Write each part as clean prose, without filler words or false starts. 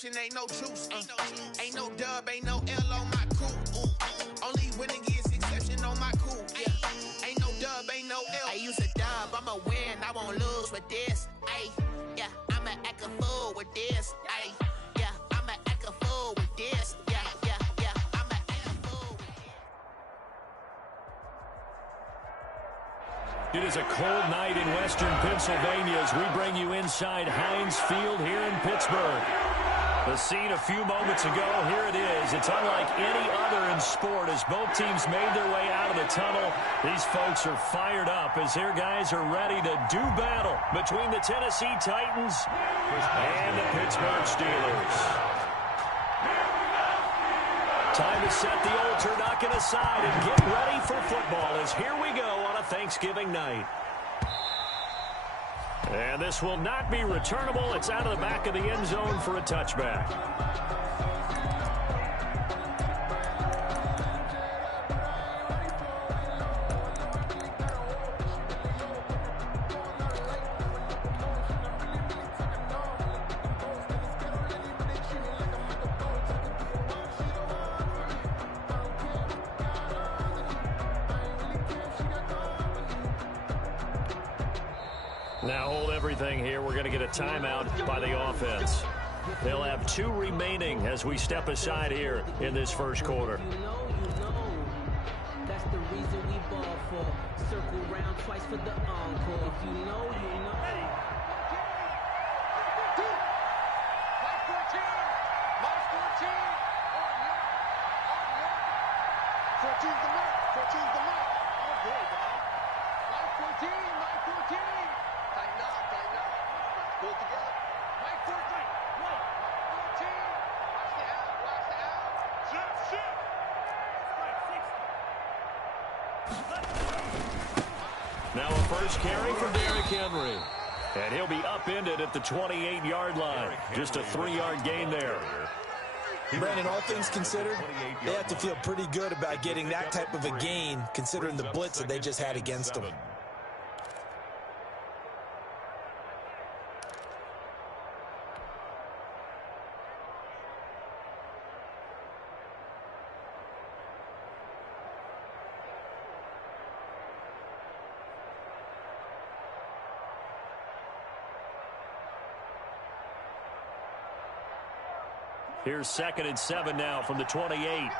exception, ain't no truce. Ain't no dub, ain't no L on my cool. Only winning is exception on my cool. Yeah. Ain't no dub, ain't no L. I use a dub, I'ma win, I won't lose with this. Ay, yeah, I'ma act a fool with this. Ay, yeah, I'ma act a fool with this. Yeah, I'ma act a fool with this. It is a cold night in western Pennsylvania as we bring you inside Heinz Field here in Pittsburgh. The scene a few moments ago, here it is. It's unlike any other in sport as both teams made their way out of the tunnel. These folks are fired up as their guys are ready to do battle between the Tennessee Titans and the Pittsburgh Steelers. Time to set the old turducken aside and get ready for football as here we go on a Thanksgiving night. And this will not be returnable. It's out of the back of the end zone for a touchback. Now hold everything here. We're going to get a timeout by the offense. They'll have 2 remaining as we step aside here in this first quarter. You know. That's the reason we ball for. Circle round twice for the encore. If you know, you know. Mark 14. Mark 14. On your. 14's the mark. 14's the mark. Oh, good, dog. Mark 14. Mark 14. Tighten up. Pull it together. Mike 14. Mark 14. Watch the out. Shit. Now a first carry for Derrick Henry. And he'll be upended at the 28-yard line. Just a 3-yard gain there. Brandon, all things considered, they have to feel pretty good about getting that type of a gain considering the blitz that they just had against them. Here's 2nd and 7 now from the 28.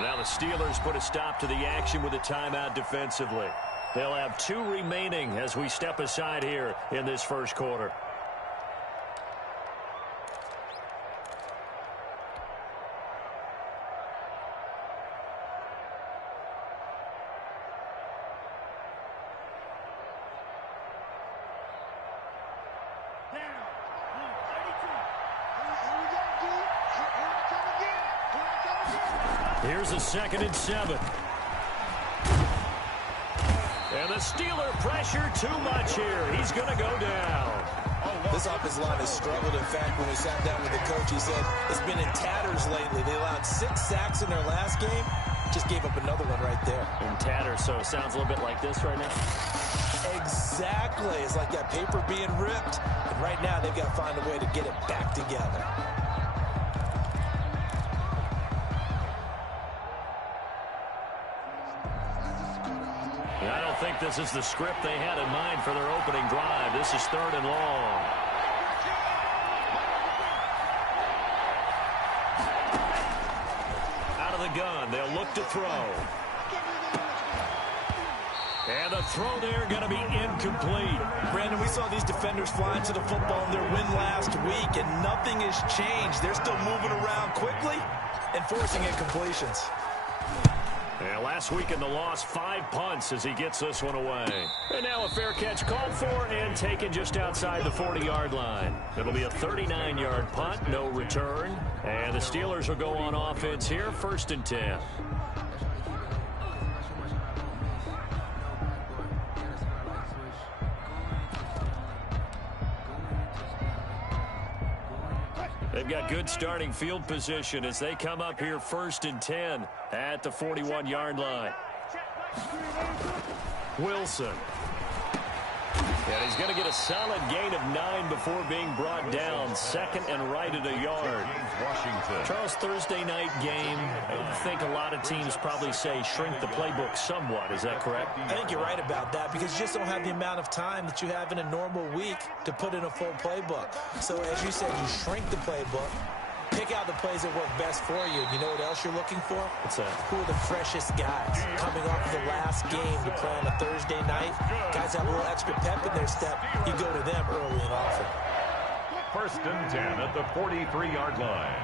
Now the Steelers put a stop to the action with a timeout defensively. They'll have 2 remaining as we step aside here in this first quarter. Here's a 2nd and 7. And the Steeler pressure too much here. He's going to go down. This offensive line has struggled. In fact, when we sat down with the coach, he said it's been in tatters lately. They allowed 6 sacks in their last game. Just gave up another one right there. In tatters, so it sounds a little bit like this right now. Exactly. It's like that paper being ripped. And right now, they've got to find a way to get it back together. I don't think this is the script they had in mind for their opening drive. This is 3rd and long. Out of the gun, they'll look to throw. And the throw there going to be incomplete. Brandon, we saw these defenders flying to the football in their win last week, and nothing has changed. They're still moving around quickly and forcing incompletions. And last week in the loss, 5 punts as he gets this one away. And now a fair catch called for and taken just outside the 40-yard line. It'll be a 39-yard punt, no return. And the Steelers will go on offense here, 1st and 10. They've got good starting field position as they come up here 1st and 10 at the 41-yard line. Wilson. And he's going to get a solid gain of 9 before being brought down. Second and right at a yard. Charles, Thursday night game, I think a lot of teams probably say shrink the playbook somewhat. Is that correct? I think you're right about that because you just don't have the amount of time that you have in a normal week to put in a full playbook. So as you said, you shrink the playbook. Pick out the plays that work best for you. You know what else you're looking for? What's that? Who are the freshest guys coming off the last game to play on a Thursday night? Guys have a little extra pep in their step. You go to them early and often. 1st and 10 at the 43-yard line.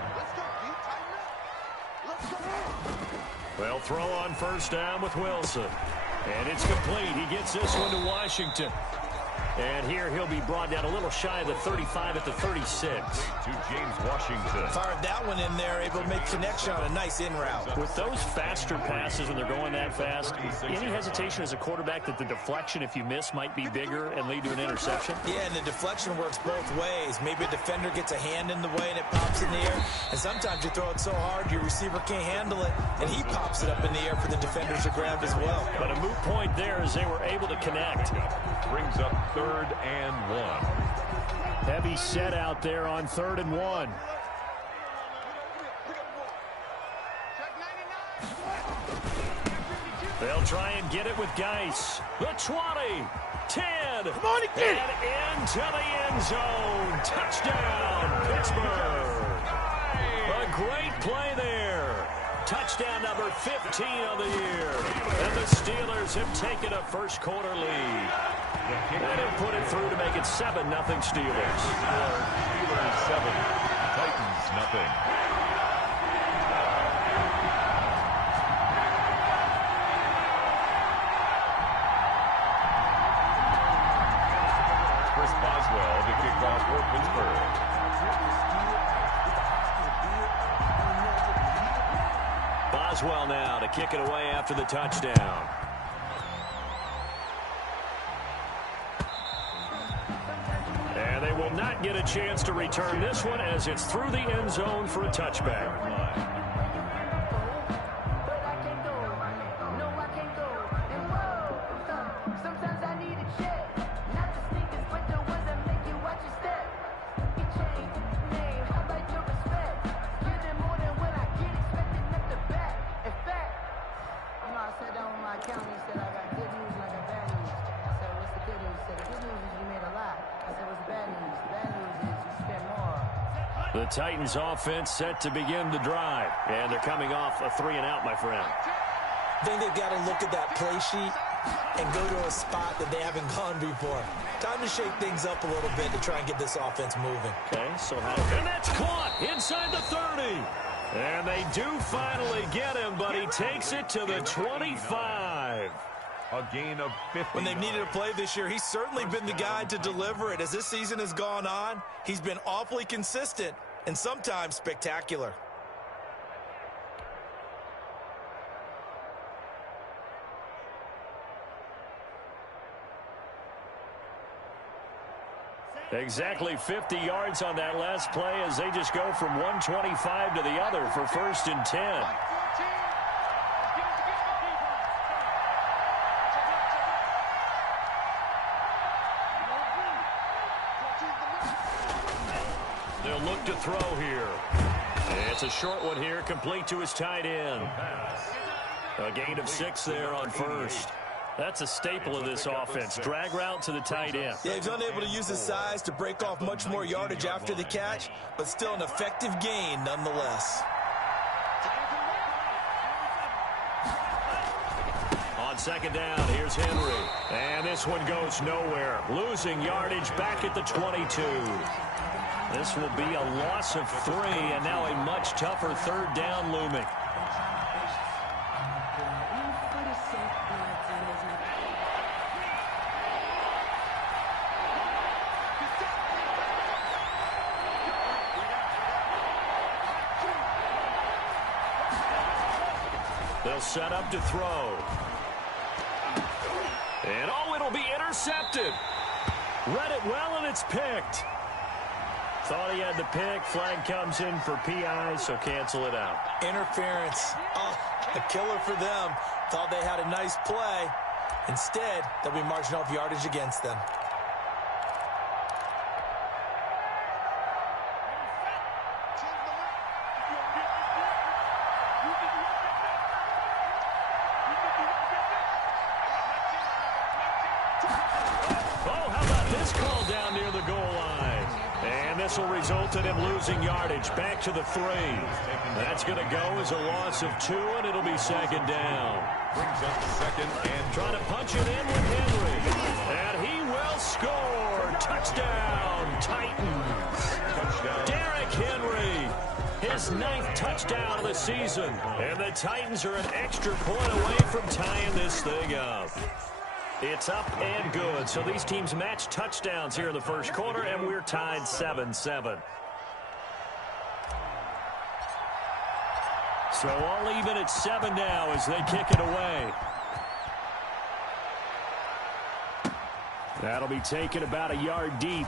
Well, throw on 1st down with Wilson. And it's complete. He gets this one to Washington. And here he'll be brought down a little shy of the 35 at the 36. To James Washington. Fired that one in there, able to make connection on a nice in route. With those faster passes when they're going that fast, any hesitation as a quarterback that the deflection, if you miss, might be bigger and lead to an interception? Yeah, and the deflection works both ways. Maybe a defender gets a hand in the way and it pops in the air. And sometimes you throw it so hard your receiver can't handle it, and he pops it up in the air for the defenders to grab as well. But a moot point there as they were able to connect. Brings up 3rd and 1. Heavy set out there on 3rd and 1. They'll try and get it with Geis. The 20, 10, Come on, and into the end zone. Touchdown, Pittsburgh. A great play there. Touchdown number 15 of the year. And the Steelers have taken a first quarter lead. And he'll put it through to make it 7-0 Steelers. Steelers 7, Titans nothing. Chris Boswell to kick off for Pittsburgh. Boswell now to kick it away after the touchdown. And they will not get a chance to return this one as it's through the end zone for a touchback. The Titans offense set to begin the drive. And they're coming off a 3-and-out, my friend. I think they've got to look at that play sheet and go to a spot that they haven't gone before. Time to shake things up a little bit to try and get this offense moving. Okay, so how... And that's caught inside the 30. And they do finally get him, but he takes it to the 25. A gain of 50. When they've needed a play this year, he's certainly been the guy to deliver it. As this season has gone on, he's been awfully consistent and sometimes spectacular. Exactly 50 yards on that last play as they just go from 125 to the other for 1st and 10. They'll look to throw here. It's a short one here, complete to his tight end. A gain of 6 there on 1st. That's a staple of this offense. Drag route to the tight end. Yeah, he's unable to use his size to break off much more yardage after the catch, but still an effective gain nonetheless. On 2nd down, here's Henry. And this one goes nowhere. Losing yardage back at the 22. This will be a loss of 3, and now a much tougher 3rd down looming. They'll set up to throw. And, oh, it'll be intercepted. Read it well, and it's picked. Thought he had the pick. Flag comes in for PI, so cancel it out. Interference. Oh, a killer for them. Thought they had a nice play. Instead, they'll be marching off yardage against them. this will result in him losing yardage. Back to the 3. That's going to go as a loss of 2, and it'll be second down. Brings up second and trying to punch it in with Henry. And he will score. Touchdown, Titans. touchdown. Derrick Henry, his 9th touchdown of the season. And the Titans are an extra point away from tying this thing up. It's up and good. So these teams match touchdowns here in the first quarter, and we're tied 7-7. So all even at 7 now as they kick it away. That'll be taken about a yard deep.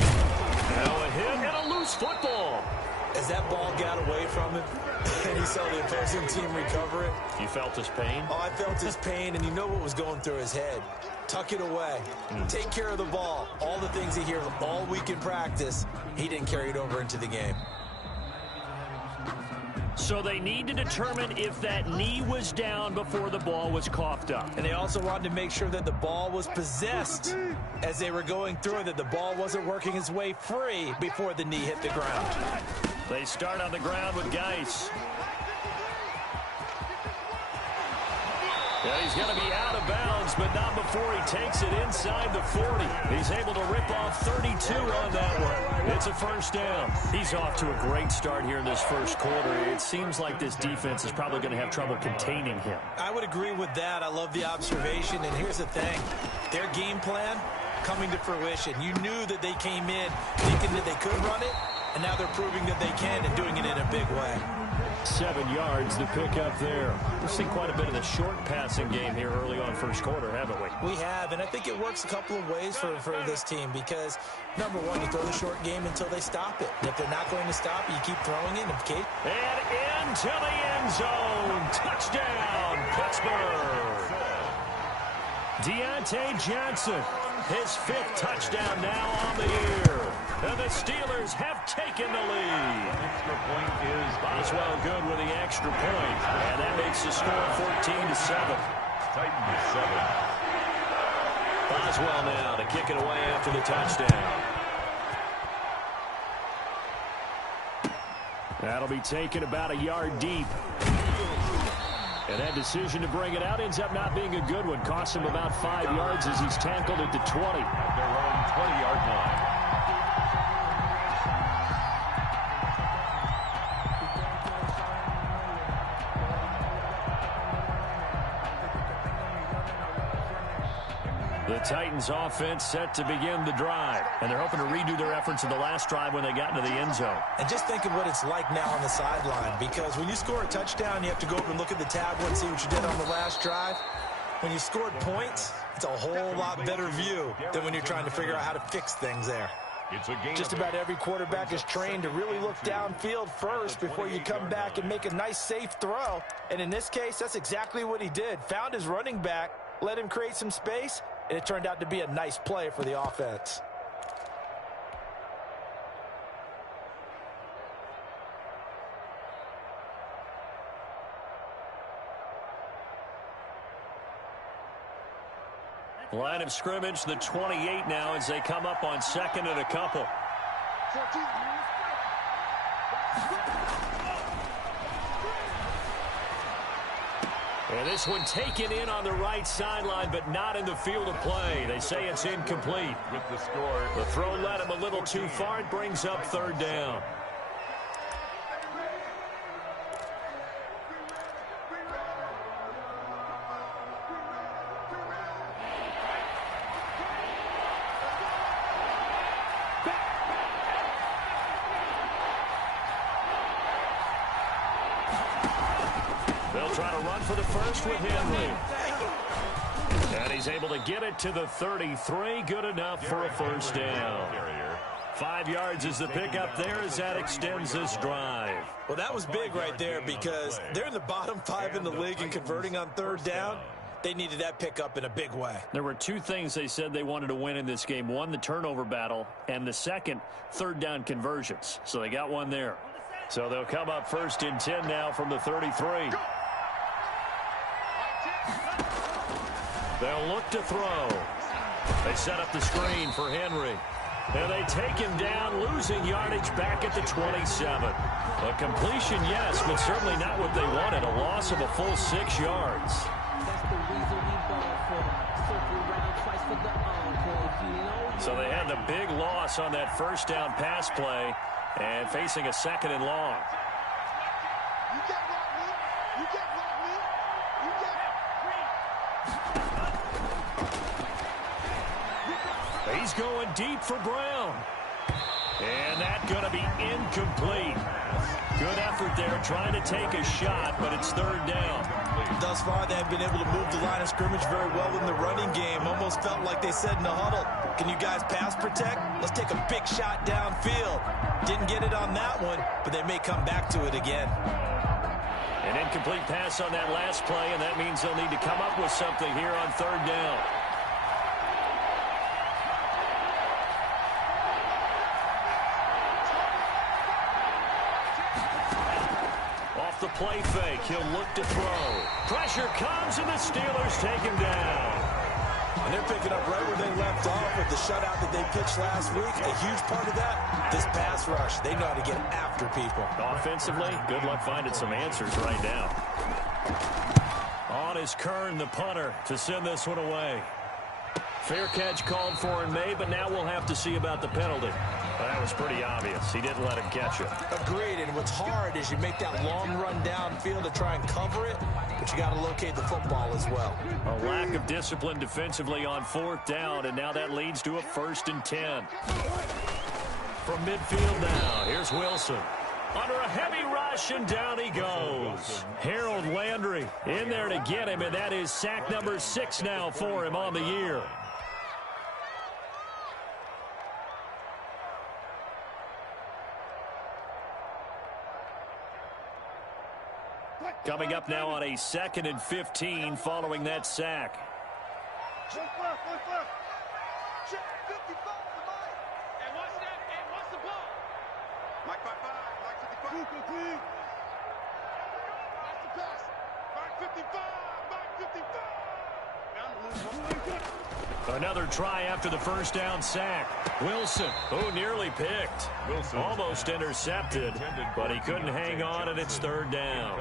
Now a hit and a loose football. As that ball got away from him and he saw the opposing team recover it. You felt his pain? Oh, I felt his pain, and you know what was going through his head. Tuck it away. Take care of the ball. All the things he hears all week in practice, he didn't carry it over into the game. So they need to determine if that knee was down before the ball was coughed up. And they also wanted to make sure that the ball was possessed as they were going through it, that the ball wasn't working its way free before the knee hit the ground. They start on the ground with Geis. Yeah, he's going to be out of bounds, but not before he takes it inside the 40. He's able to rip off 32 on that one. It's a first down. He's off to a great start here in this first quarter. It seems like this defense is probably going to have trouble containing him. I would agree with that. I love the observation, and here's the thing. Their game plan coming to fruition. You knew that they came in thinking that they could run it, and now they're proving that they can and doing it in a big way. 7 yards, the pick up there. We've seen quite a bit of the short passing game here early on first quarter, haven't we? We have, and I think it works a couple of ways for this team because, number one, you throw the short game until they stop it. And if they're not going to stop it, you keep throwing it. And into the end zone. Touchdown, Pittsburgh. Deontay Johnson, his 5th touchdown now on the year. And the Steelers have taken the lead. Extra point is Boswell good with the extra point. And that makes the score 14-7. Titans 7. Boswell now to kick it away after the touchdown. That'll be taken about a yard deep. And that decision to bring it out ends up not being a good one. Costs him about 5 yards as he's tackled at the 20. At their own 20-yard line. The Titans offense set to begin the drive. And they're hoping to redo their efforts in the last drive when they got into the end zone. And just think of what it's like now on the sideline, because when you score a touchdown, you have to go over and look at the tablet and see what you did on the last drive. When you scored points, it's a whole lot better view than when you're trying to figure out how to fix things there. It's a game. Just about every quarterback is trained to really look downfield first before you come back and make a nice, safe throw. And in this case, that's exactly what he did. Found his running back, let him create some space, and it turned out to be a nice play for the offense. Line of scrimmage, the 28 now as they come up on 2nd and a couple. 14. And this one taken in on the right sideline, but not in the field of play. They say it's incomplete. With the score. The throw led him a little too far. It brings up 3rd down. They'll try to run for the first with Henry. And he's able to get it to the 33. Good enough for a first down. 5 yards is the pickup there as that extends this drive. Well, that was big right there because they're in the bottom 5 in the league and converting on 3rd down. They needed that pickup in a big way. There were 2 things they said they wanted to win in this game. One, the turnover battle, and the second, 3rd down conversions. So they got one there. So they'll come up 1st and 10 now from the 33. They'll look to throw. They set up the screen for Henry. And they take him down, losing yardage back at the 27. A completion, yes, but certainly not what they wanted. A loss of a full 6 yards. That's the reason we ball for. Circle round twice for the encore. If you know, So they had the big loss on that first down pass play and facing a 2nd and long. You get right, man. You get right, man. You get He's going deep for Brown. And that's going to be incomplete. Good effort there trying to take a shot, but it's 3rd down. Thus far, they have been able to move the line of scrimmage very well in the running game. Almost felt like they said in the huddle, can you guys pass protect? Let's take a big shot downfield. Didn't get it on that one, but they may come back to it again. An incomplete pass on that last play, and that means they'll need to come up with something here on 3rd down. Off the play fake, he'll look to throw. Pressure comes, and the Steelers take him down. And they're picking up right where they left off with the shutout that they pitched last week. A huge part of that, this pass rush. They know how to get after people. Offensively, good luck finding some answers right now. On is Kern, the punter, to send this one away. Fair catch called for and made, but now we'll have to see about the penalty. Well, that was pretty obvious. He didn't let him catch it. Agreed, and what's hard is you make that long run downfield to try and cover it, but you got to locate the football as well. A lack of discipline defensively on 4th down, and now that leads to a 1st and 10. From midfield now, here's Wilson. Under a heavy rush, and down he goes. Harold Landry in there to get him, and that is sack number 6 now for him on the year. Coming up now on a 2nd and 15 following that sack. Check 55 for Mike. And what's the ball? Mike 55. Mike 55. That's the pass. Mike 55. Mike 55. Another try after the 1st down sack. Wilson, who nearly picked. Wilson Almost intercepted, but he couldn't hang on, and it's 3rd down.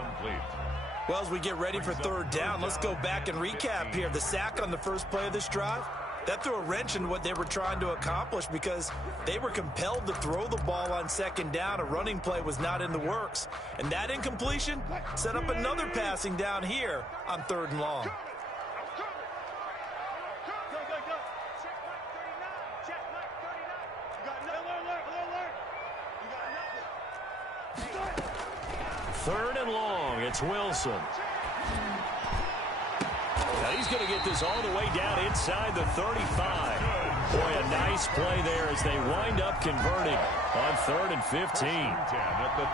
Well, as we get ready for 3rd down, let's go back and recap here. The sack on the first play of this drive, that threw a wrench in what they were trying to accomplish because they were compelled to throw the ball on 2nd down. A running play was not in the works. And that incompletion set up another passing down here on 3rd and long. Third and long, it's Wilson. Now he's going to get this all the way down inside the 35. Boy, a nice play there as they wind up converting on 3rd and 15.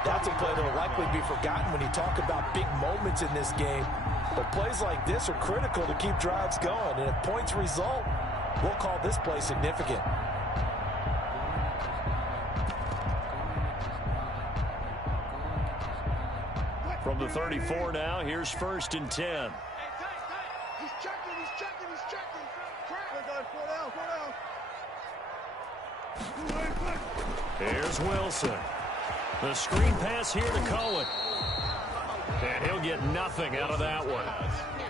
That's a play that will likely be forgotten when you talk about big moments in this game. But plays like this are critical to keep drives going. And if points result, we'll call this play significant. From the 34 now, here's 1st and 10. He's checking. Here's Wilson. The screen pass here to Cohen. And he'll get nothing out of that one.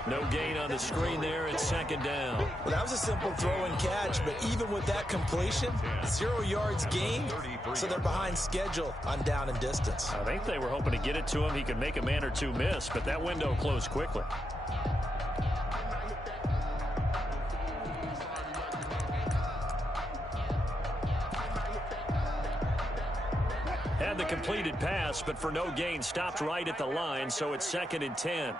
No gain on the screen there at 2nd down. Well, that was a simple throw and catch, but even with that completion, 0 yards gained, so they're behind schedule on down and distance. I think they were hoping to get it to him. He could make a man or two miss, but that window closed quickly. Had the completed pass, but for no gain, stopped right at the line, so it's 2nd and 10.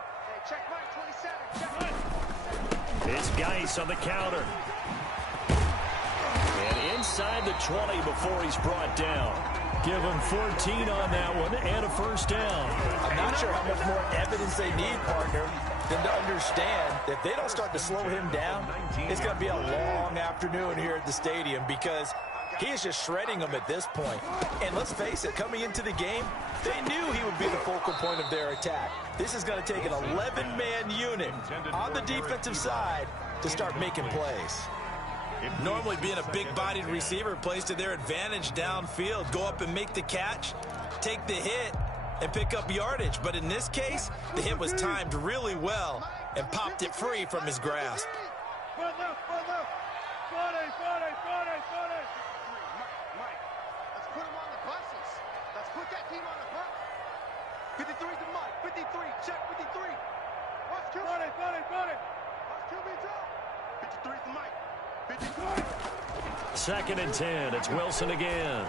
It's Geis on the counter. And inside the 20 before he's brought down. Give him 14 on that one and a 1st down. I'm not sure how much more evidence they need, partner, than to understand that if they don't start to slow him down, it's going to be a long afternoon here at the stadium because he is just shredding them at this point. And let's face it, coming into the game, they knew he would be the focal point of their attack. This is going to take an 11-man unit on the defensive side to start making plays. Normally being a big-bodied receiver plays to their advantage downfield. Go up and make the catch, take the hit, and pick up yardage. But in this case, the hit was timed really well and popped it free from his grasp. Mike, let's put him on the buses. Let's put that team on the bus. 53 to Mike. 53. Check 53. Watch QB. Watch QB drop. 53 to Mike. 53. Second and 10. It's Wilson again.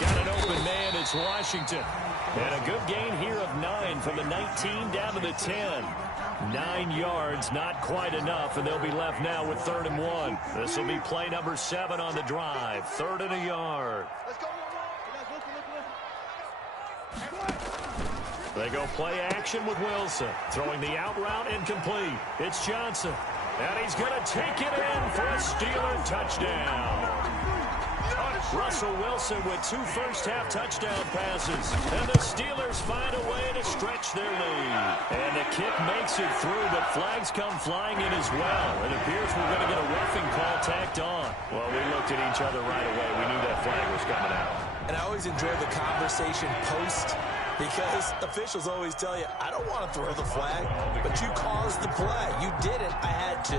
Got an open man. It's Washington. And a good gain here of 9 from the 19 down to the 10. 9 yards, not quite enough, and they'll be left now with 3rd and 1. This will be play number 7 on the drive. 3rd and a yard. Let's go. They go play action with Wilson. Throwing the out route incomplete. It's Johnson. And he's going to take it in for a Steeler touchdown. Russell Wilson with 2 first-half touchdown passes. And the Steelers find a way to stretch their lead. And the kick makes it through, but flags come flying in as well. It appears we're going to get a roughing call tacked on. Well, we looked at each other right away. We knew that flag was coming out. And I always enjoy the conversation post because officials always tell you, I don't want to throw the flag, but you caused the play. You did it. I had to.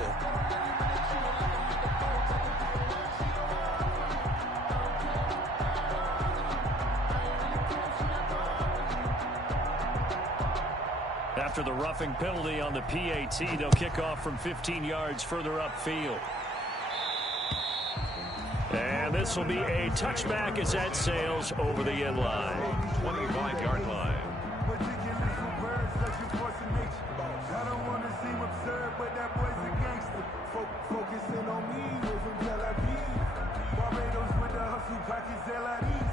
After the roughing penalty on the PAT, they'll kick off from 15 yards further upfield. And this will be a touchback as that sails over the end line. 25-yard line. I don't want to seem absurd, but that boy's a gangster. Focusing on me, we're from Tel Aviv. Barbados with the hustle, pockets LIDs.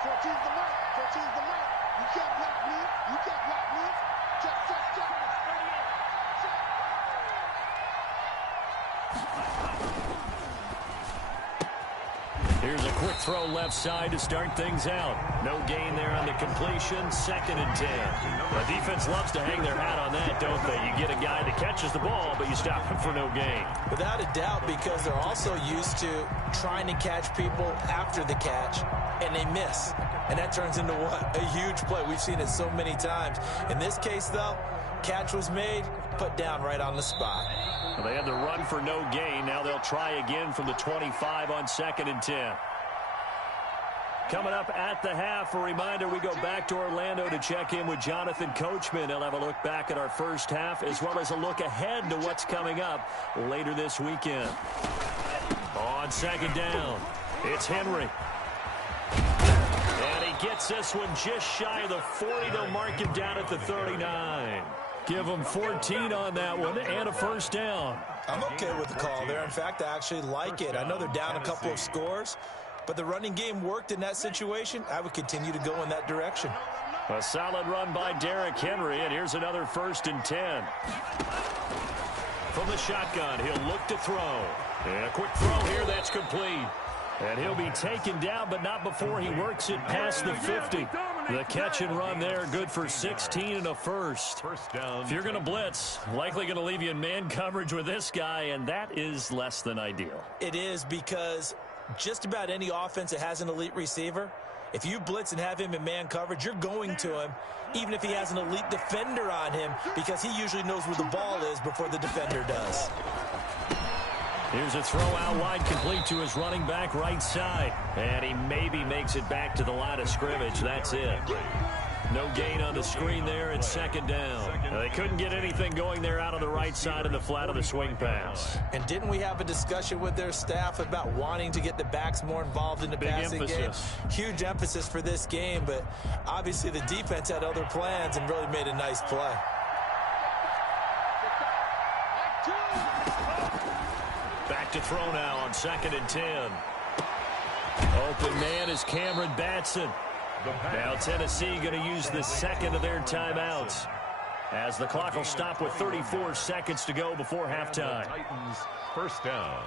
14's the mark. 14's the mark. You can't block me. You can't block me. Check. Here's a quick throw left side to start things out. No gain there on the completion. 2nd and 10. The defense loves to hang their hat on that, don't they? You get a guy that catches the ball, but you stop him for no gain. Without a doubt, because they're also used to trying to catch people after the catch, and they miss. And that turns into what? A huge play. We've seen it so many times. In this case, though, catch was made, put down right on the spot. Well, they had the run for no gain. Now they'll try again from the 25 on 2nd and 10. Coming up at the half, a reminder, we go back to Orlando to check in with Jonathan Coachman. He'll have a look back at our first half as well as a look ahead to what's coming up later this weekend. On 2nd down, it's Henry. And he gets this one just shy of the 40. They'll mark him down at the 39. Give him 14 on that one and a first down. I'm okay with the call there. In fact, I actually like it. I know they're down a couple of scores, but the running game worked in that situation. I would continue to go in that direction. A solid run by Derrick Henry, and here's another 1st and 10. From the shotgun, he'll look to throw. And a quick throw here, that's complete. And he'll be taken down, but not before he works it past the 50. The catch and run there, good for 16 and a first. First down. If you're going to blitz, likely going to leave you in man coverage with this guy, and that is less than ideal. It is, because just about any offense that has an elite receiver, if you blitz and have him in man coverage, you're going to him, even if he has an elite defender on him, because he usually knows where the ball is before the defender does. Here's a throw out wide, complete to his running back right side. And he maybe makes it back to the line of scrimmage. That's it. No gain on the screen there. It's 2nd down. They couldn't get anything going there out on the right side of the flat of the swing pass. And didn't we have a discussion with their staff about wanting to get the backs more involved in the passing game? Huge emphasis for this game, but obviously the defense had other plans and really made a nice play. Back to throw now on 2nd and 10. Open man is Cameron Batson. Now Tennessee going to use the 2nd of their timeouts, as the clock will stop with 34 seconds to go before halftime. Titans, first down.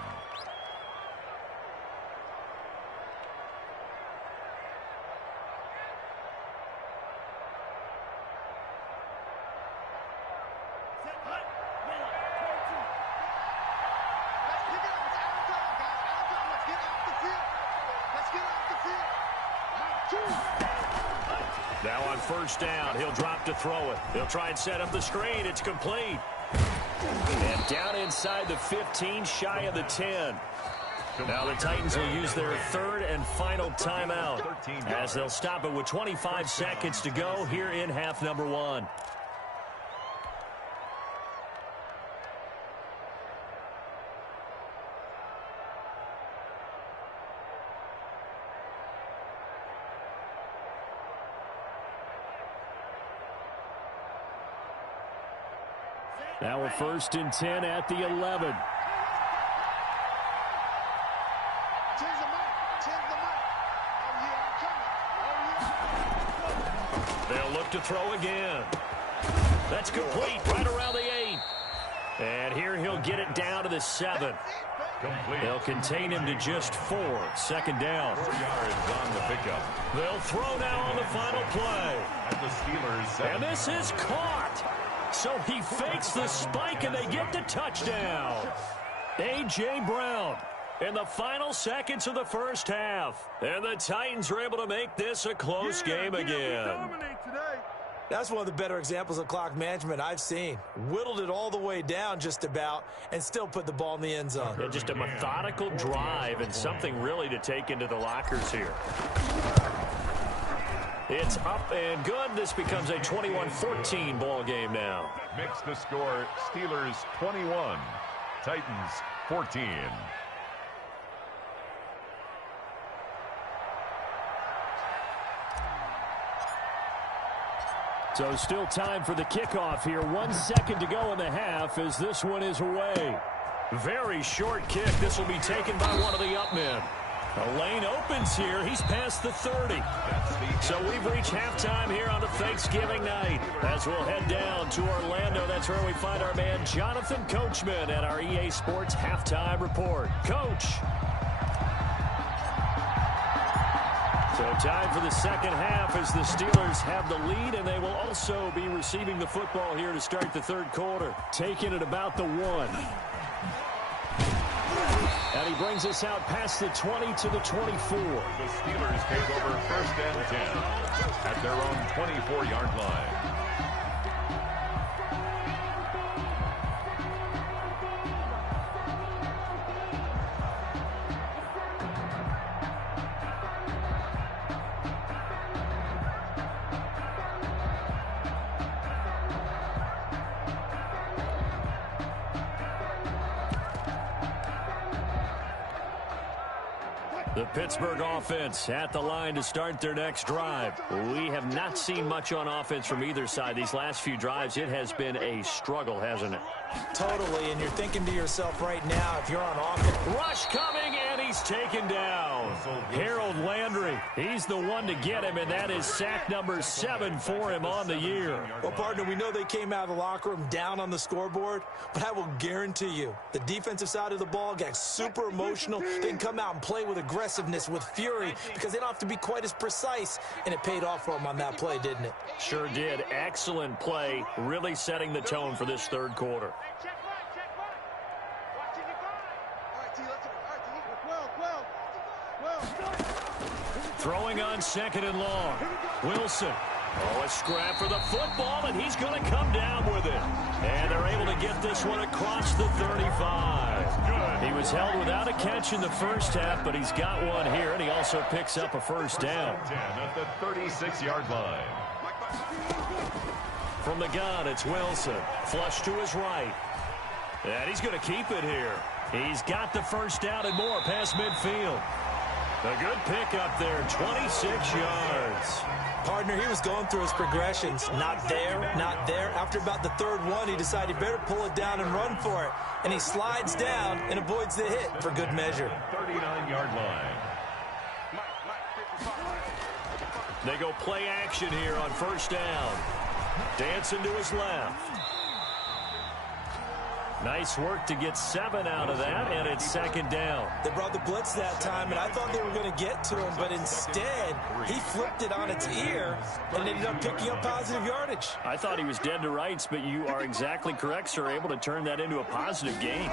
Now on first down, he'll drop to throw it. He'll try and set up the screen. It's complete. And down inside the 15, shy of the 10. Now the Titans will use their third and final timeout as they'll stop it with 25 seconds to go here in half number 1. Now we're first and 10 at the 11. They'll look to throw again. That's complete right around the 8. And here he'll get it down to the 7. They'll contain him to just 4. Second down. 4 yards on the pickup. They'll throw now on the final play. At the Steelers' And this is caught. So he fakes the spike and they get the touchdown. A.J. Brown in the final seconds of the first half. And the Titans are able to make this a close game again. That's one of the better examples of clock management I've seen. Whittled it all the way down just about and still put the ball in the end zone. Yeah, just a methodical drive and something really to take into the lockers here. It's up and good. This becomes a 21-14 ball game now. Makes the score Steelers 21, Titans 14. So still time for the kickoff here. 1 second to go in the half as this one is away. Very short kick. This will be taken by one of the up men. A lane opens here. He's past the 30. So we've reached halftime here on a Thanksgiving night. As we'll head down to Orlando, that's where we find our man Jonathan Coachman at our EA Sports Halftime Report. Coach. So time for the second half as the Steelers have the lead, and they will also be receiving the football here to start the third quarter. Taking it about the 1. And he brings us out past the 20 to the 24. The Steelers take over first and 10 at their own 24-yard line. The Pittsburgh offense at the line to start their next drive. We have not seen much on offense from either side. These last few drives, it has been a struggle, hasn't it? Totally, and you're thinking to yourself right now, if you're on offense. Rush coming, and he's taken down. Harold Landry, he's the one to get him, and that is sack number 7 for him on the year. Well, partner, we know they came out of the locker room down on the scoreboard, but I will guarantee you the defensive side of the ball got super emotional. They can come out and play with aggressiveness, with fury, because they don't have to be quite as precise, and it paid off for them on that play, didn't it? Sure did. Excellent play, really setting the tone for this third quarter. Throwing on second and long. Wilson. Oh, a scrap for the football, and he's going to come down with it. And they're able to get this one across the 35. He was held without a catch in the first half, but he's got one here, and he also picks up a first down. 10 at the 36-yard line. From the gun, it's Wilson. Flush to his right. And he's going to keep it here. He's got the first down and more past midfield. A good pick up there, 26 yards. Partner, he was going through his progressions. Not there, not there. After about the third one, he decided he better pull it down and run for it. And he slides down and avoids the hit for good measure. 39-yard line. They go play action here on first down. Dancing to his left. Nice work to get 7 out of that, and it's second down. They brought the blitz that time, and I thought they were going to get to him, but instead, he flipped it on its ear and ended up picking up positive yardage. I thought he was dead to rights, but you are exactly correct, sir, able to turn that into a positive gain.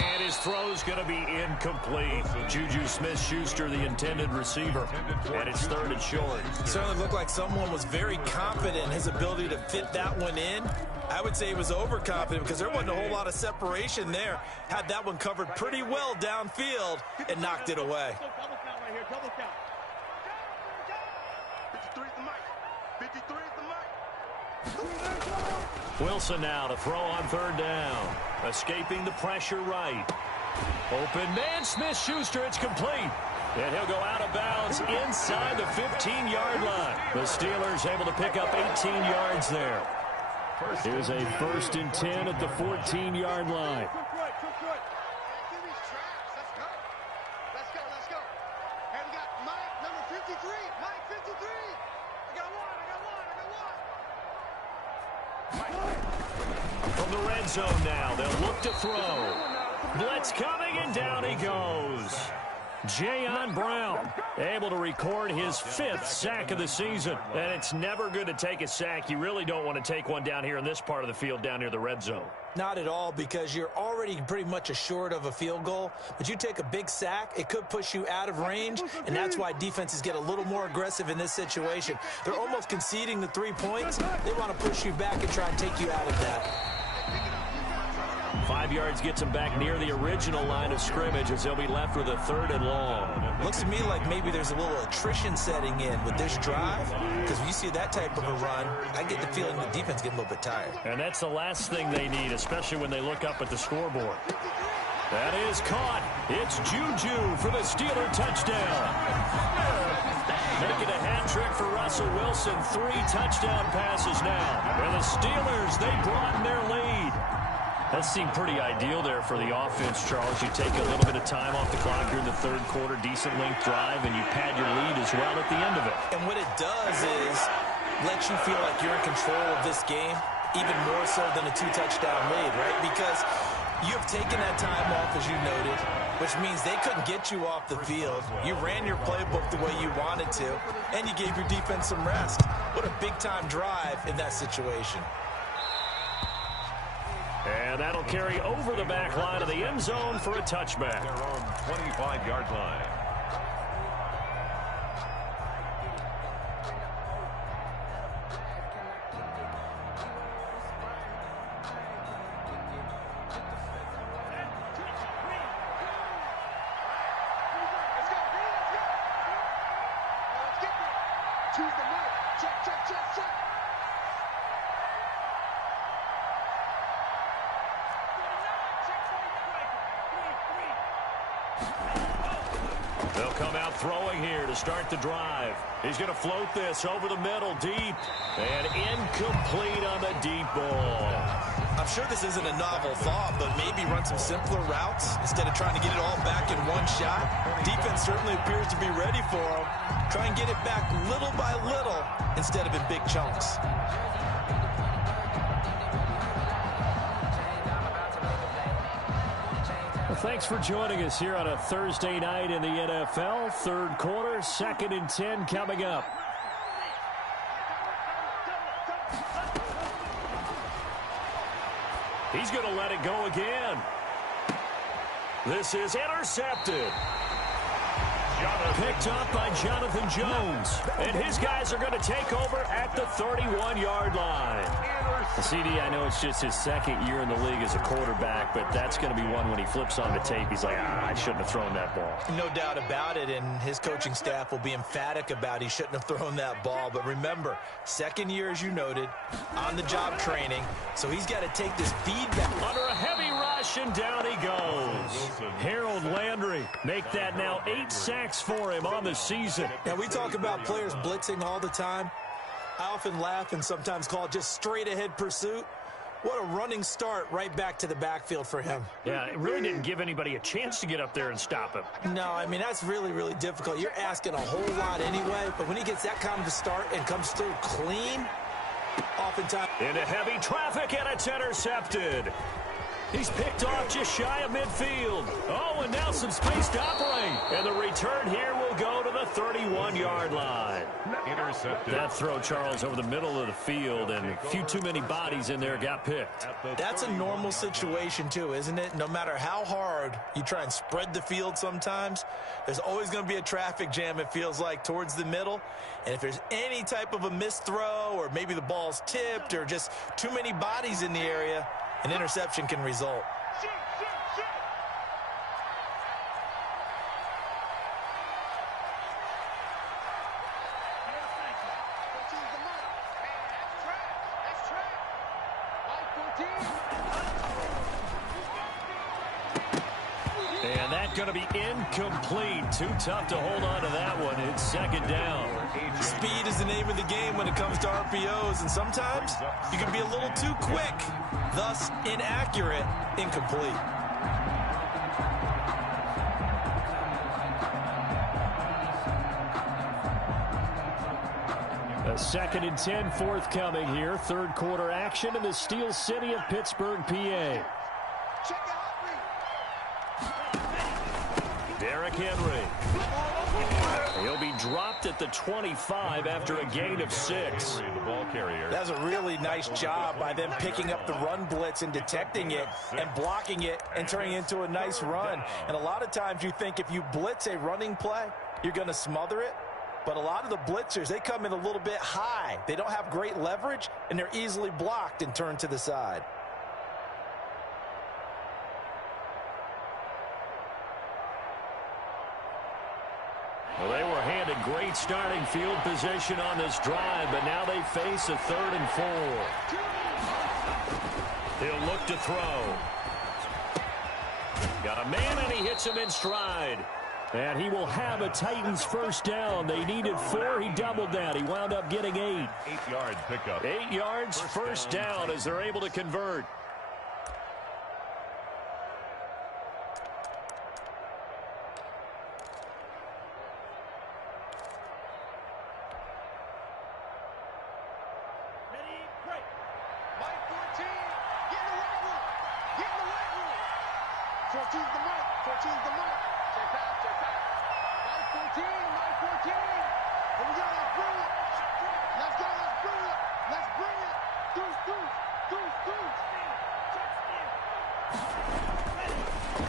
And his His throw's going to be incomplete. Juju Smith-Schuster, the intended receiver, and it's 3rd and short. Certainly looked like someone was very confident in his ability to fit that one in. I would say he was overconfident because there wasn't a whole lot of separation there. Had that one covered pretty well downfield and knocked it away. Double count right here, double count. 53 is the mic. 53 is the mic. Wilson now to throw on 3rd down. Escaping the pressure right. Open man, Smith-Schuster, it's complete. And he'll go out of bounds inside the 15-yard line. The Steelers able to pick up 18 yards there. Here's a 1st and 10 at the 14-yard line. Let's go. And we got Mike, number 53. Mike, 53. I got one. From the red zone now, they'll look to throw. Blitz coming, and down he goes. Jayon Brown able to record his 5th sack of the season. And it's never good to take a sack. You really don't want to take one down here in this part of the field down near the red zone. Not at all, because you're already pretty much assured of a field goal. But you take a big sack, it could push you out of range, and that's why defenses get a little more aggressive in this situation. They're almost conceding the 3 points. They want to push you back and try and take you out of that. 5 yards gets them back near the original line of scrimmage as they'll be left with a 3rd and long. Looks to me like maybe there's a little attrition setting in with this drive, because when you see that type of a run, I get the feeling the defense getting a little bit tired. And that's the last thing they need, especially when they look up at the scoreboard. That is caught. It's Juju for the Steeler touchdown. Making a hat trick for Russell Wilson. 3 touchdown passes now. And the Steelers, they broaden their lead. That seemed pretty ideal there for the offense, Charles. You take a little bit of time off the clock here in the 3rd quarter, decent length drive, and you pad your lead as well at the end of it. And what it does is let you feel like you're in control of this game, even more so than a 2-touchdown lead, right? Because you have taken that time off, as you noted, which means they couldn't get you off the field. You ran your playbook the way you wanted to, and you gave your defense some rest. What a big-time drive in that situation. And that'll carry over the back line of the end zone for a touchback. Their own 25-yard line. Choose the mic. Check. They'll come out throwing here to start the drive. He's going to float this over the middle deep. And incomplete on the deep ball. I'm sure this isn't a novel thought, but maybe run some simpler routes instead of trying to get it all back in one shot. Defense certainly appears to be ready for him. Try and get it back little by little instead of in big chunks. Well, thanks for joining us here on a Thursday night in the NFL. 3rd quarter, 2nd and 10 coming up. He's going to let it go again. This is intercepted. Picked up by Jonathan Jones. And his guys are going to take over at the 31-yard line. CD, I know it's just his 2nd year in the league as a quarterback, but that's going to be one when he flips on the tape. He's like, I shouldn't have thrown that ball. No doubt about it, and his coaching staff will be emphatic about he shouldn't have thrown that ball. But remember, 2nd year, as you noted, on-the-job training, so he's got to take this feedback. Under a heavy rush, and down he goes. Harold Landry make that now 8 sacks for him on the season. Now, we talk about players blitzing all the time. I often laugh and sometimes call it just straight-ahead pursuit. What a running start right back to the backfield for him. Yeah, it really didn't give anybody a chance to get up there and stop him. No, I mean, that's really, really difficult. You're asking a whole lot anyway, but when he gets that kind of a start and comes through clean, oftentimes... Into heavy traffic, and it's intercepted. He's picked off just shy of midfield. Oh, and now some space to operate. And the return here will go to the 31-yard line. Intercepted. That throw, Charles, over the middle of the field, and a few too many bodies in there got picked. That's a normal situation, too, isn't it? No matter how hard you try and spread the field sometimes, there's always going to be a traffic jam, it feels like, towards the middle. And if there's any type of a missed throw, or maybe the ball's tipped, or just too many bodies in the area, an interception can result. And that's going to be incomplete. Too tough to hold on to that one. It's second down. Speed is the name of the game when it comes to RPOs, and sometimes you can be a little too quick, thus inaccurate, incomplete. A 2nd and 10 forthcoming here. Third quarter action in the Steel City of Pittsburgh, PA. Derrick Henry. He'll be dropped at the 25 after a gain of 6. The ball carrier. That's a really nice job by them picking up the run blitz and detecting it and blocking it and turning it into a nice run. And a lot of times you think if you blitz a running play, you're going to smother it. But a lot of the blitzers, they come in a little bit high. They don't have great leverage, and they're easily blocked and turned to the side. Well, they were handed great starting field position on this drive, but now they face a 3rd and 4. He'll look to throw. Got a man, and he hits him in stride. And he will have a Titans first down. They needed 4. He doubled that. He wound up getting 8. 8-yard pickup. 8 yards, first down as they're able to convert.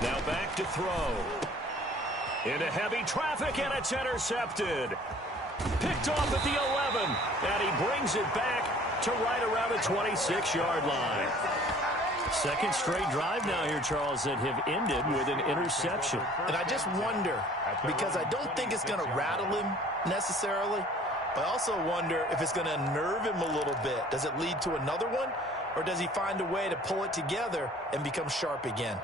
Now back to throw. Into heavy traffic, and it's intercepted. Picked off at the 11, and he brings it back to right around the 26-yard line. Second straight drive now here, Charles, that have ended with an interception. And I just wonder, because I don't think it's going to rattle him necessarily, but I also wonder if it's going to unnerve him a little bit. Does it lead to another one, or does he find a way to pull it together and become sharp again?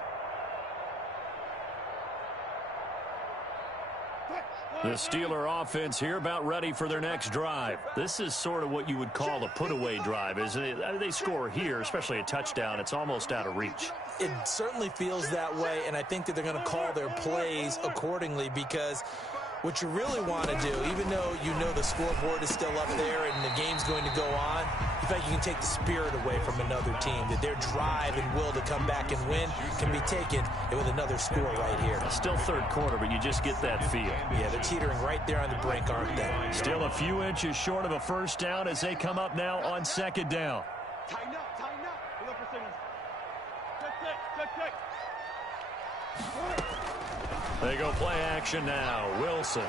The Steeler offense here about ready for their next drive. This is sort of what you would call a put-away drive, isn't it? They score here, especially a touchdown. It's almost out of reach. It certainly feels that way, and I think that they're going to call their plays accordingly, because what you really want to do, even though you know the scoreboard is still up there and the game's going to go on, you think you can take the spirit away from another team, that their drive and will to come back and win can be taken with another score right here. Still third quarter, but you just get that feel. Yeah, they're teetering right there on the brink, aren't they? Still a few inches short of a first down as they come up now on second down. Tighten up, tighten up. Hold up for a second. Check. They go play action now. Wilson.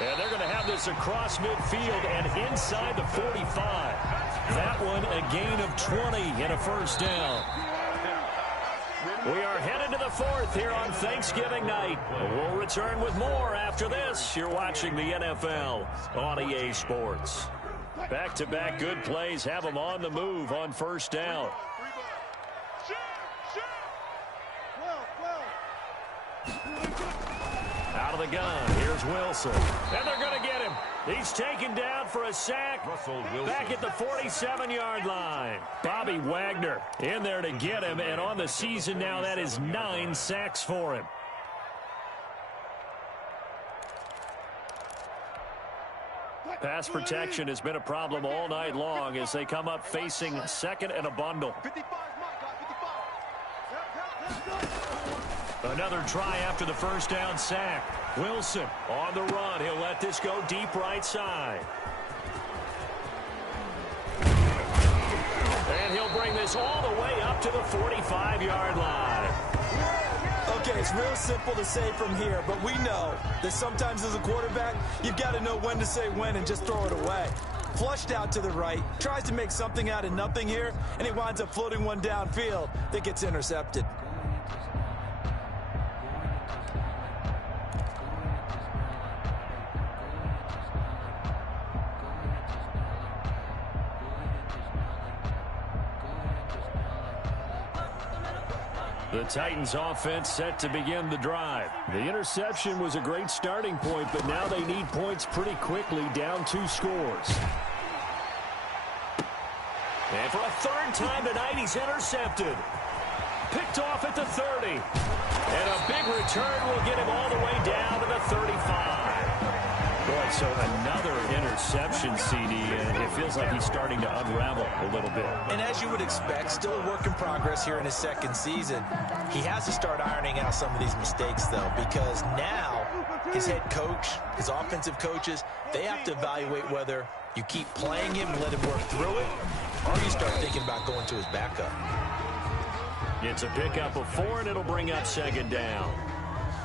And they're going to have this across midfield and inside the 45. That one a gain of 20 and a first down. We are headed to the 4th here on Thanksgiving night. We'll return with more after this. You're watching the NFL on EA Sports. Back-to-back good plays have them on the move on first down. Out of the gun, here's Wilson. And they're going to get him. He's taken down for a sack. Back at the 47-yard line. Bobby Wagner in there to get him. And on the season now, that is 9 sacks for him. Pass protection has been a problem all night long as they come up facing second and a bundle. 55 is mine, guys. 55. Another try after the first down sack. Wilson on the run. He'll let this go deep right side. And he'll bring this all the way up to the 45-yard line. Okay, it's real simple to say from here, but we know that sometimes as a quarterback, you've got to know when to say when and just throw it away. Flushed out to the right, tries to make something out of nothing here, and he winds up floating one downfield that gets intercepted. The Titans offense set to begin the drive. The interception was a great starting point, but now they need points pretty quickly, down 2 scores. And for a third time tonight, he's intercepted. Picked off at the 30. And a big return will get him all the way down to the 35. Boy, so another interception, CD, and it feels like he's starting to unravel a little bit. And as you would expect, still a work in progress here in his second season. He has to start ironing out some of these mistakes, though, because now his head coach, his offensive coaches, they have to evaluate whether you keep playing him and let him work through it, or you start thinking about going to his backup. It's a pickup of 4, and it'll bring up second down.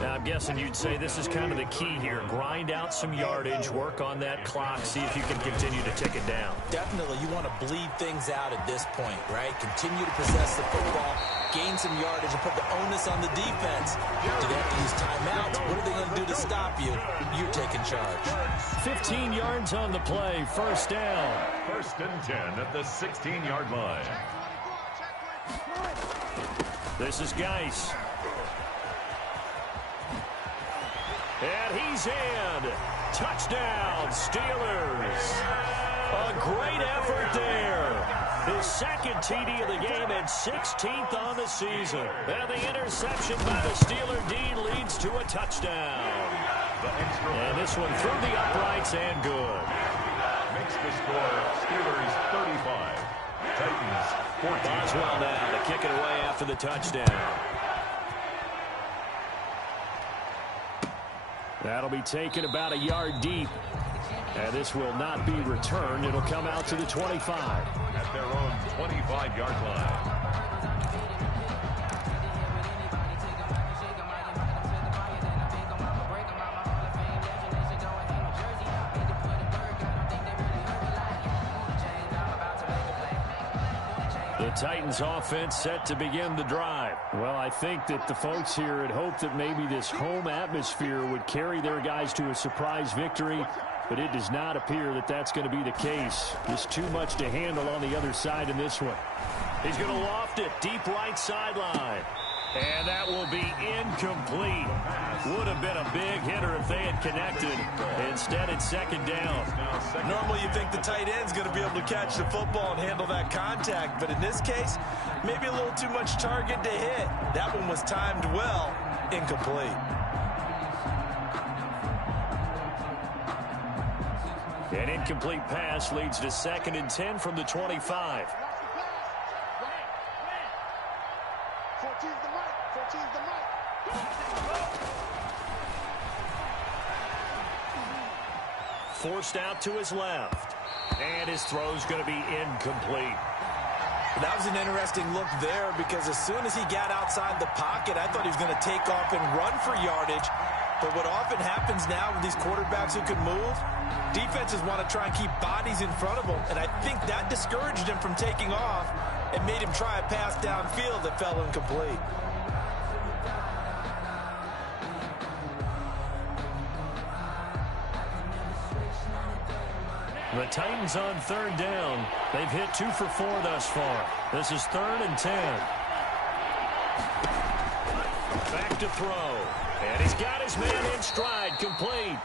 Now, I'm guessing you'd say this is kind of the key here. Grind out some yardage, work on that clock, see if you can continue to tick it down. Definitely. You want to bleed things out at this point, right? Continue to possess the football, gain some yardage, and put the onus on the defense. Do they have to use timeouts? What are they going to do to stop you? You're taking charge. 15 yards on the play, first down. 1st and 10 at the 16-yard line. This is Geis. And he's in. Touchdown, Steelers. A great effort there. His second TD of the game and 16th on the season. And the interception by the Steeler D leads to a touchdown. And this one through the uprights and good. Makes the score Steelers 35. Titans 14. Boswell now to kick it away after the touchdown. That'll be taken about a yard deep. And this will not be returned. It'll come out to the 25. At their own 25-yard line. The Titans offense set to begin the drive. Well, I think that the folks here had hoped that maybe this home atmosphere would carry their guys to a surprise victory, but it does not appear that that's going to be the case. Just too much to handle on the other side in this one. He's going to loft it deep right sideline. And that will be incomplete. Would have been a big hitter if they had connected. Instead, it's second down. Normally, you think the tight end's going to be able to catch the football and handle that contact. But in this case, maybe a little too much target to hit. That one was timed well. Incomplete. An incomplete pass leads to 2nd and 10 from the 25. 14's the mic. 14's the mic. Forced out to his left. And his throw's going to be incomplete. That was an interesting look there because as soon as he got outside the pocket, I thought he was going to take off and run for yardage. But what often happens now with these quarterbacks who can move, defenses want to try and keep bodies in front of them. And I think that discouraged him from taking off and made him try a pass downfield that fell incomplete. The Titans on 3rd down. They've hit 2 for 4 thus far. This is 3rd and 10. Back to throw. And he's got his man in stride, complete.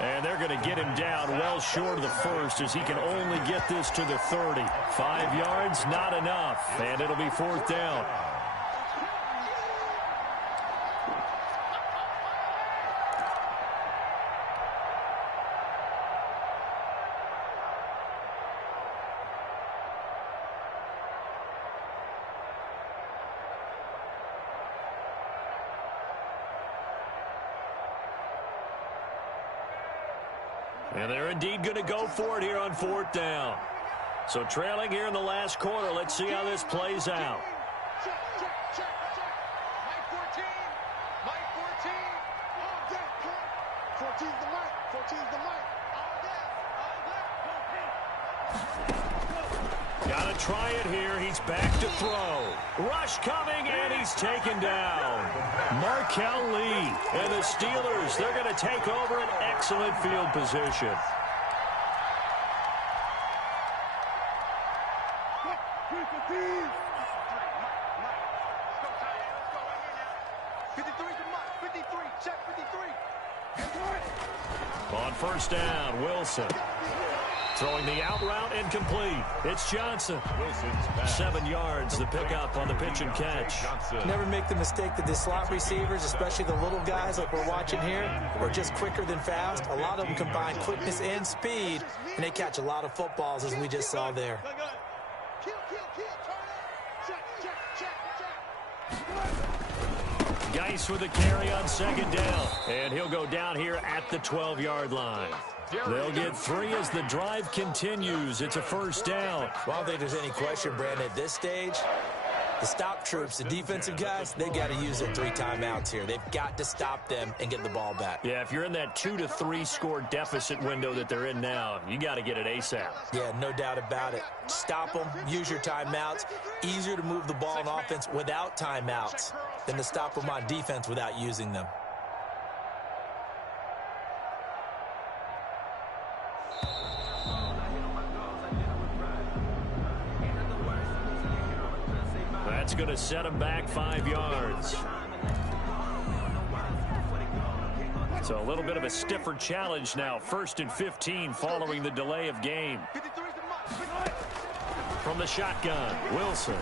And they're going to get him down well short of the first as he can only get this to the 30. 5 yards, not enough. And it'll be 4th down. And they're indeed going to go for it here on 4th down. So trailing here in the last quarter. Let's see how this plays out. Check, check, check, check. Mike 14. Mike 14. All day, cut. 14's the mic. 14's the mic. All day. Got to try it here. He's back to throw. Rush coming, and he's taken down. Markel Lee and the Steelers, they're going to take over an excellent field position. On 1st down, Wilson. Throwing the out route incomplete. It's Johnson. 7 yards, the pickup on the pitch and catch. Never make the mistake that the slot receivers, especially the little guys like we're watching here, are just quicker than fast. A lot of them combine quickness and speed, and they catch a lot of footballs, as we just saw there. Geis with the carry on 2nd down, and he'll go down here at the 12-yard line. They'll get 3 as the drive continues. It's a 1st down. Well, I don't think there's any question, Brandon, at this stage, the stop troops, the defensive guys, they got to use their 3 timeouts here. They've got to stop them and get the ball back. Yeah, if you're in that 2 to 3 score deficit window that they're in now, you got to get it ASAP. Yeah, no doubt about it. Stop them, use your timeouts. Easier to move the ball on offense without timeouts than to stop them on defense without using them. That's going to set him back 5 yards. So a little bit of a stiffer challenge now. 1st and 15 following the delay of game. From the shotgun, Wilson.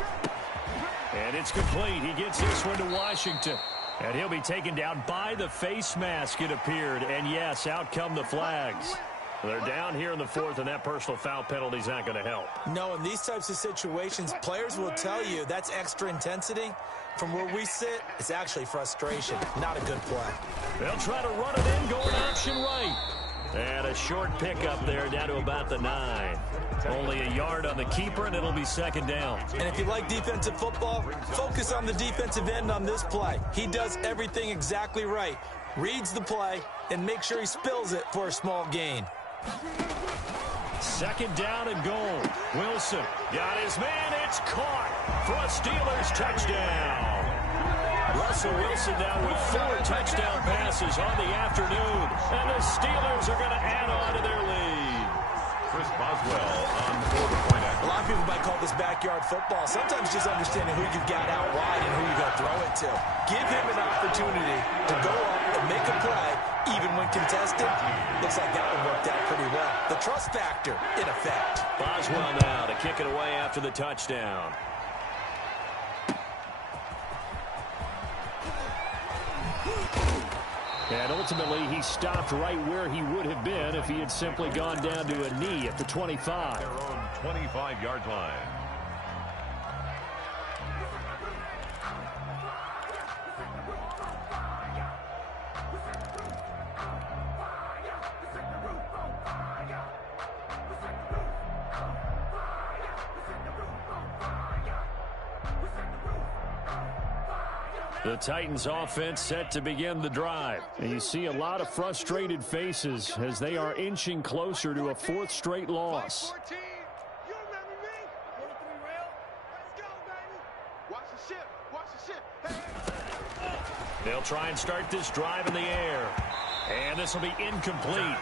And it's complete. He gets this one to Washington. And he'll be taken down by the face mask, it appeared. And yes, out come the flags. They're down here in the 4th, and that personal foul penalty is not going to help. No, in these types of situations, players will tell you that's extra intensity. From where we sit, it's actually frustration, not a good play. They'll try to run it in, going option right. And a short pickup there down to about the 9. Only a yard on the keeper, and it'll be 2nd down. And if you like defensive football, focus on the defensive end on this play. He does everything exactly right. Reads the play, and make sure he spills it for a small gain. 2nd down and goal. Wilson got his man. It's caught for a Steelers touchdown. Russell Wilson now with 4 touchdown passes on the afternoon. And the Steelers are going to add on to their lead. Chris Boswell on for the point after. A lot of people might call this backyard football. Sometimes just understanding who you got out wide and who you're going to throw it to. Give him an opportunity to go up and make a play, even when contested. Looks like that one worked out pretty well. The trust factor in effect. Boswell now to kick it away after the touchdown. And ultimately, he stopped right where he would have been if he had simply gone down to a knee at the 25. Their own 25-yard line. The Titans offense set to begin the drive. And you see a lot of frustrated faces as they are inching closer to a 4th straight loss. They'll try and start this drive in the air. And this will be incomplete.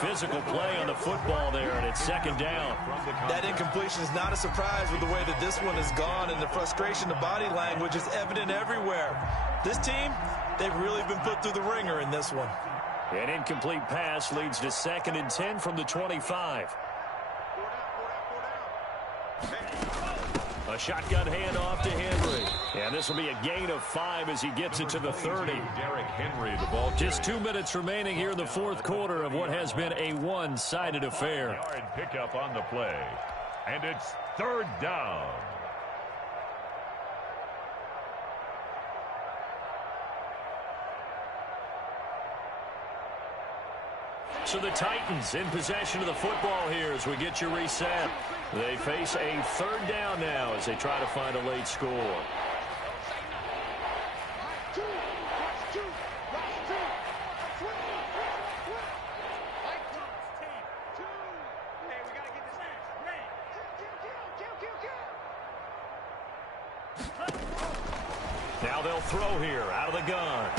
Physical play on the football there, and it's 2nd down. That incompletion is not a surprise with the way that this one has gone, and the frustration, the body language is evident everywhere. This team, they've really been put through the ringer in this one. An incomplete pass leads to 2nd and 10 from the 25. A shotgun handoff to Henry. And this will be a gain of 5 as he gets it to the 30. Derrick Henry, the ball. Just 2 minutes remaining here in the 4th quarter of what has been a one-sided affair. Yard pickup on the play. And it's 3rd down. So the Titans in possession of the football here as we get you reset. They face a third down now as they try to find a late score. Now they'll throw here out of the gun.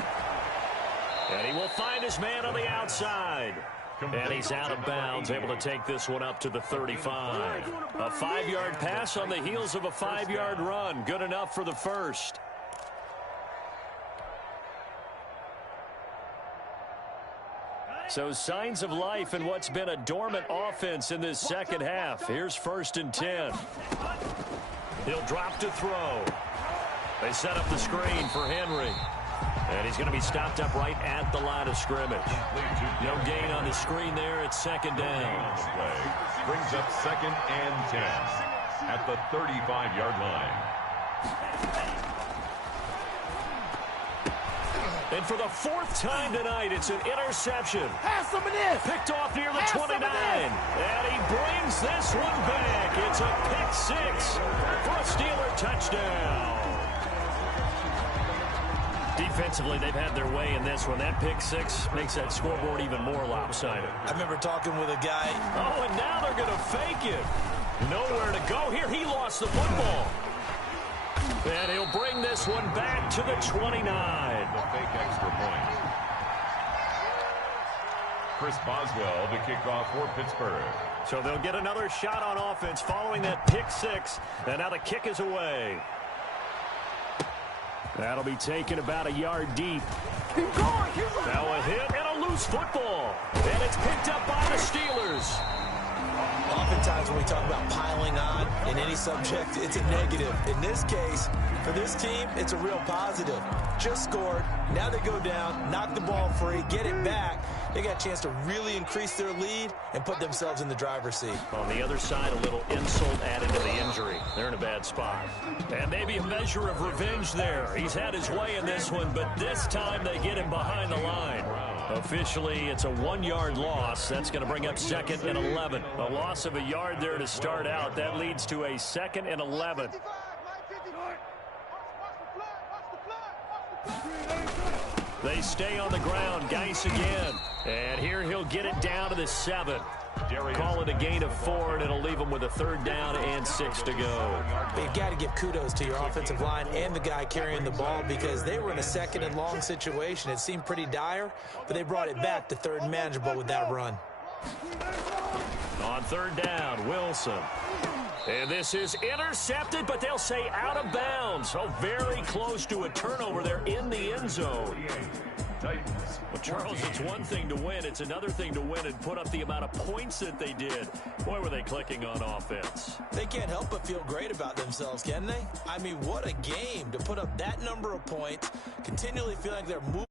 And he will find his man on the outside. And he's out of bounds, able to take this one up to the 35. A 5-yard pass on the heels of a 5-yard run. Good enough for the first. So signs of life in what's been a dormant offense in this second half. Here's 1st and 10. He'll drop to throw. They set up the screen for Henry. And he's going to be stopped up right at the line of scrimmage. No gain on the screen there. It's 2nd down. Brings up 2nd and 10 at the 35-yard line. And for the 4th time tonight, it's an interception. Have some of this. Picked off near the 29. And he brings this one back. It's a pick 6 for a Steeler touchdown. Defensively, they've had their way in this one. That pick 6 makes that scoreboard even more lopsided. I remember talking with a guy. Oh, and now they're going to fake it. Nowhere to go here. He lost the football. And he'll bring this one back to the 29. The fake extra point. Chris Boswell to kick off for Pittsburgh. So they'll get another shot on offense following that pick 6. And now the kick is away. That'll be taken about a yard deep. Now a hit and a loose football. And it's picked up by the Steelers. Oftentimes when we talk about piling on in any subject, it's a negative. In this case, for this team, it's a real positive. Just scored. Now they go down, knock the ball free, get it back. They got a chance to really increase their lead and put themselves in the driver's seat. On the other side, a little insult added to the injury. They're in a bad spot. And maybe a measure of revenge there. He's had his way in this one, but this time they get him behind the line. Officially, it's a 1-yard loss. That's going to bring up 2nd and 11. A loss of a yard there to start out. That leads to a 2nd and 11. They stay on the ground. Geis again. And here he'll get it down to the 7. Call it a gain of 4, and it'll leave them with a 3rd down and 6 to go. But you've got to give kudos to your offensive line and the guy carrying the ball because they were in a 2nd and long situation. It seemed pretty dire, but they brought it back to 3rd and manageable with that run. On 3rd down, Wilson. And this is intercepted, but they'll say out of bounds. So very close to a turnover there in the end zone. Well, Charles, it's one thing to win. It's another thing to win and put up the amount of points that they did. Boy, were they clicking on offense. They can't help but feel great about themselves, can they? I mean, what a game to put up that number of points, continually feeling like they're moving.